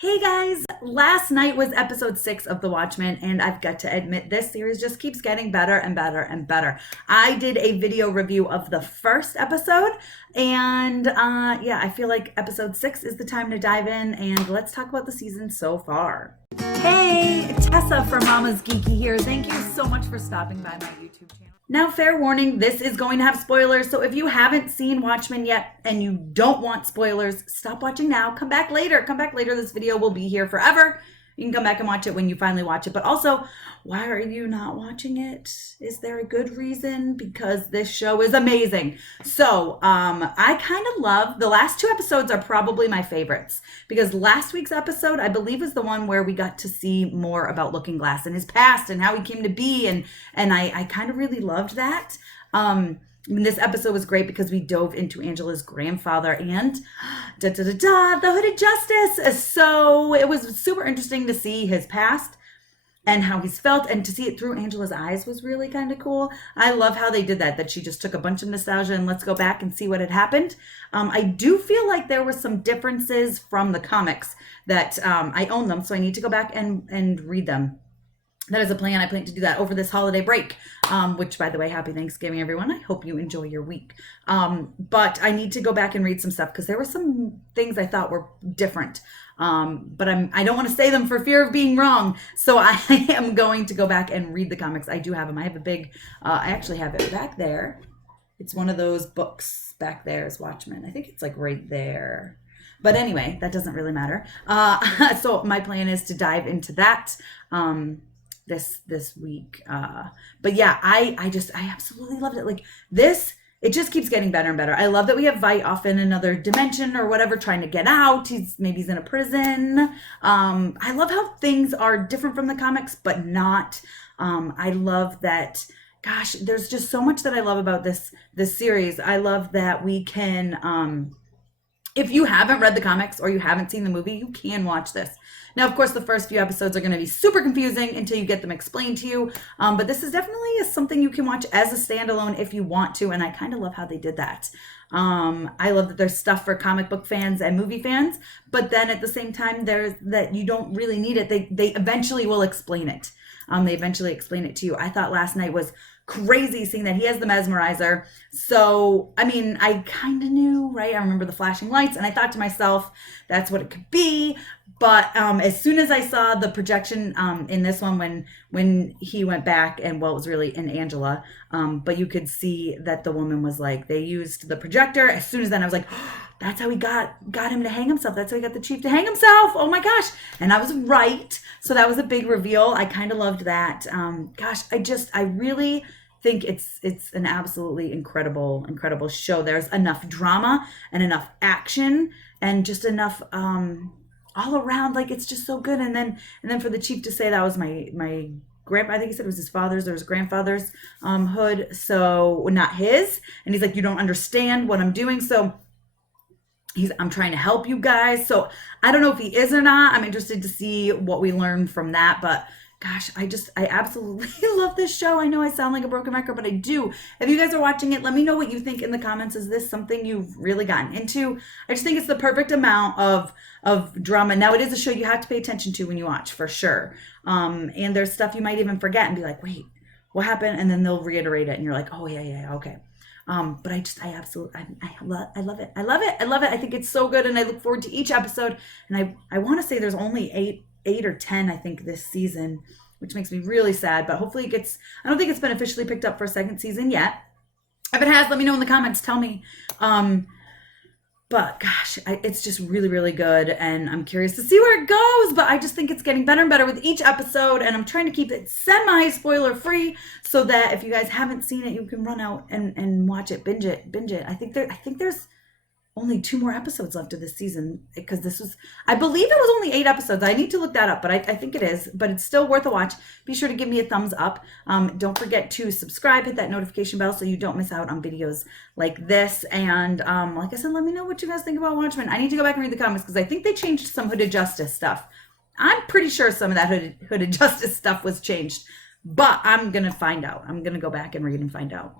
Hey guys, last night was episode 6 of The Watchmen, and I've got to admit, this series just keeps getting better and better and better. I did a video review of the first episode, and yeah, I feel like episode 6 is the time to dive in, and let's talk about the season so far. Hey, Tessa from Mama's Geeky here. Thank you so much for stopping by my YouTube channel. Now, fair warning, this is going to have spoilers, so if you haven't seen Watchmen yet and you don't want spoilers, stop watching now. Come back later. Come back later. This video will be here forever. You can come back and watch it when you finally watch it. But also, why are you not watching it? Is there a good reason? Because this show is amazing. So, I kind of love, the last 2 episodes are probably my favorites. Because last week's episode, I believe, is the one where we got to see more about Looking Glass and his past and how he came to be. And I kind of really loved that. This episode was great because we dove into Angela's grandfather and the Hooded Justice. So it was super interesting to see his past and how he's felt, and to see it through Angela's eyes was really kind of cool. I love how they did that she just took a bunch of nostalgia and let's go back and see what had happened. I do feel like there were some differences from the comics that I own them, so I need to go back and read them. That is a plan. I plan to do that over this holiday break, which, by the way, happy Thanksgiving, everyone. I hope you enjoy your week. But I need to go back and read some stuff because there were some things I thought were different. But I don't want to say them for fear of being wrong. So I am going to go back and read the comics. I do have them. I have a big, I actually have it back there. It's one of those books back there is Watchmen. I think it's like right there. But anyway, that doesn't really matter. So my plan is to dive into that. This week. But yeah, I absolutely loved it. Like this, it just keeps getting better and better. I love that we have Veidt off in another dimension or whatever, trying to get out. Maybe he's in a prison. I love how things are different from the comics, but not. I love that. Gosh, there's just so much that I love about this series. I love that we can. If you haven't read the comics or you haven't seen the movie, you can watch this. Now, of course, the first few episodes are going to be super confusing until you get them explained to you. But this is definitely something you can watch as a standalone if you want to. And I kind of love how they did that. I love that there's stuff for comic book fans and movie fans. But then at the same time, there's that you don't really need it. They eventually will explain it. They eventually explain it to you. I thought last night was crazy seeing that he has the mesmerizer. So, I mean, I kind of knew, right? I remember the flashing lights and I thought to myself, that's what it could be. But as soon as I saw the projection in this one, when he went back, and well, it was really in Angela, but you could see that the woman was like, they used the projector. As soon as then I was like, oh, that's how he got him to hang himself. That's how he got the chief to hang himself. Oh my gosh. And I was right. So that was a big reveal. I kind of loved that. Gosh, I really think it's an absolutely incredible show. There's enough drama and enough action and just enough all around, like it's just so good. And then for the chief to say that was my grandpa, I think he said it was his father's or his grandfather's hood, so not his. And he's like, you don't understand what I'm doing, so I'm trying to help you guys. So I don't know if he is or not. I'm interested to see what we learn from that. But gosh, I absolutely love this show. I know I sound like a broken record, but I do. If you guys are watching it, let me know what you think in the comments. Is this something you've really gotten into? I just think it's the perfect amount of drama. Now, it is a show you have to pay attention to when you watch, for sure. And there's stuff you might even forget and be like, wait, what happened? And then they'll reiterate it and you're like, oh yeah, okay. But I love it. I love it. I think it's so good, and I look forward to each episode. And I want to say there's only eight or 10, I think, this season, which makes me really sad. But hopefully it gets. I don't think it's been officially picked up for a second season yet. If it has, let me know in the comments. Tell me. But gosh, it's just really, really good, and I'm curious to see where it goes. But I just think it's getting better and better with each episode, and I'm trying to keep it semi-spoiler free so that if you guys haven't seen it, you can run out and watch it, binge it. I think there's only 2 more episodes left of this season, because I believe it was only 8 episodes. I need to look that up, but I think it is. But it's still worth a watch. Be sure to give me a thumbs up. Don't forget to subscribe, hit that notification bell so you don't miss out on videos like this. And like I said, let me know what you guys think about Watchmen. I need to go back and read the comments because I think they changed some Hooded Justice stuff. I'm pretty sure some of that Hooded Justice stuff was changed, but I'm going to find out. I'm going to go back and read and find out.